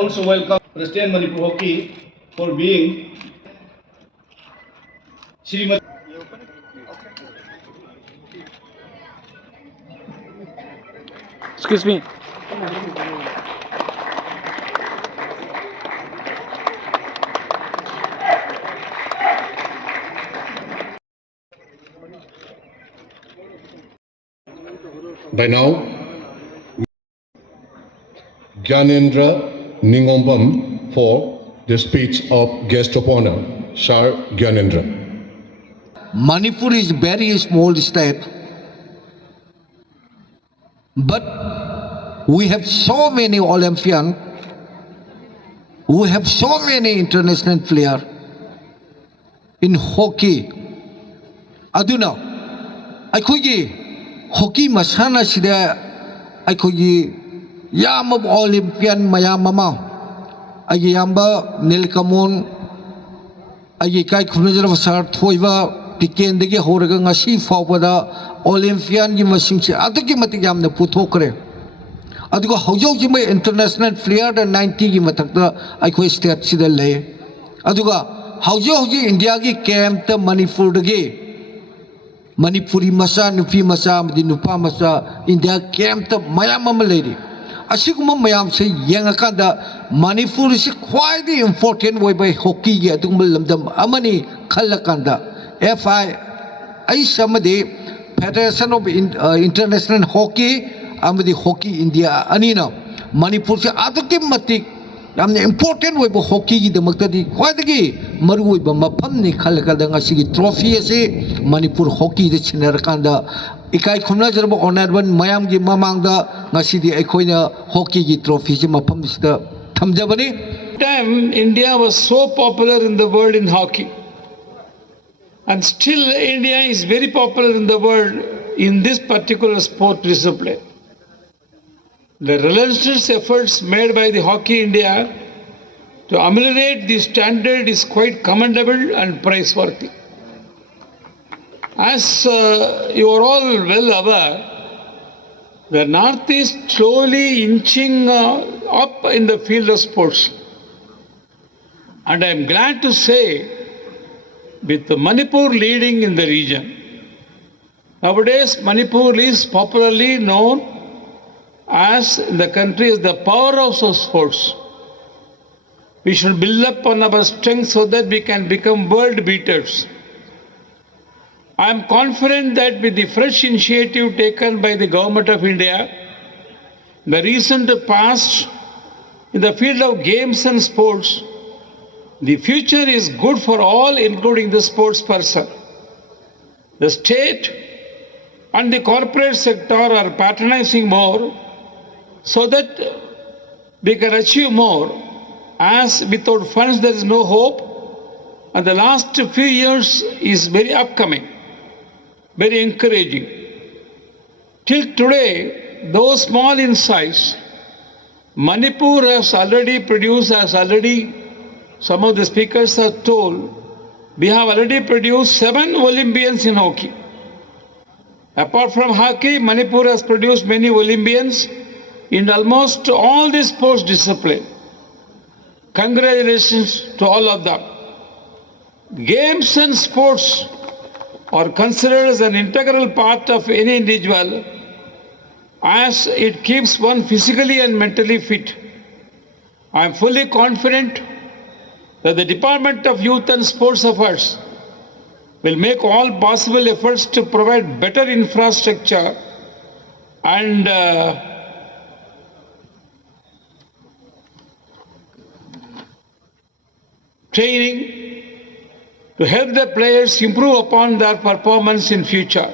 also welcome President Manipur Hocky for being Srimati. Excuse me. By now, Gyanendra Ningombam for the speech of guest of honor, Sir Gyanendra. Manipur is very small state, but we have so many Olympians, we have so many international players in hockey. Aduna, aikogi hockey masana sida aikogi yam of Olympian mayamama agi yamba nilkamun agi kai khunajara sar thoiba tikendagi horaga ngasi fawbada Olympian gi masingse adugi matik yamna puthokre aduga hojauji mai international player da 90 gi matakta aikoi state sida lay aduga hojauji India gi camp ta Manipur dagi Manipuri masa nupi masa amadi nupa masa India camp ta mayam ama lady asiguma mayam se yengakanda Manipur is quite important way by hockey gi adugum lamdam amani khallakanda FI samadi Federation of International Hockey amadi Hockey India anina Manipur se aduki matik yamne important way by hockey gi damakta quite gi maru way ba mafam ni khallakanda ngasigi trophy ase Manipur hockey de chinarakanda ikai khumna jarba honorable mayam gi mamangda ngasidi ekoina hockey gi trophy je mafam sida thamjabani. Time India was so popular in the world in hockey, and still India is very popular in the world in this particular sport discipline. The relentless efforts made by the Hockey India to ameliorate the standard is quite commendable and praiseworthy. As you are all well aware, the North is slowly inching up in the field of sports. And I am glad to say, with Manipur leading in the region, nowadays Manipur is popularly known as in the country as the powerhouse of sports. We should build up on our strength so that we can become world beaters. I am confident that with the fresh initiative taken by the Government of India, the recent past in the field of games and sports, the future is good for all, including the sports person. The state and the corporate sector are patronizing more so that we can achieve more, as without funds there is no hope, and the last few years is very upcoming, very encouraging. Till today, those small insights, Manipur has already produced, as already some of the speakers have told, we have already produced 7 Olympians in hockey. Apart from hockey, Manipur has produced many Olympians in almost all the sports disciplines. Congratulations to all of them. Games and sports are considered as an integral part of any individual, as it keeps one physically and mentally fit. I am fully confident that the Department of Youth and Sports Affairs will make all possible efforts to provide better infrastructure and training to help the players improve upon their performance in future.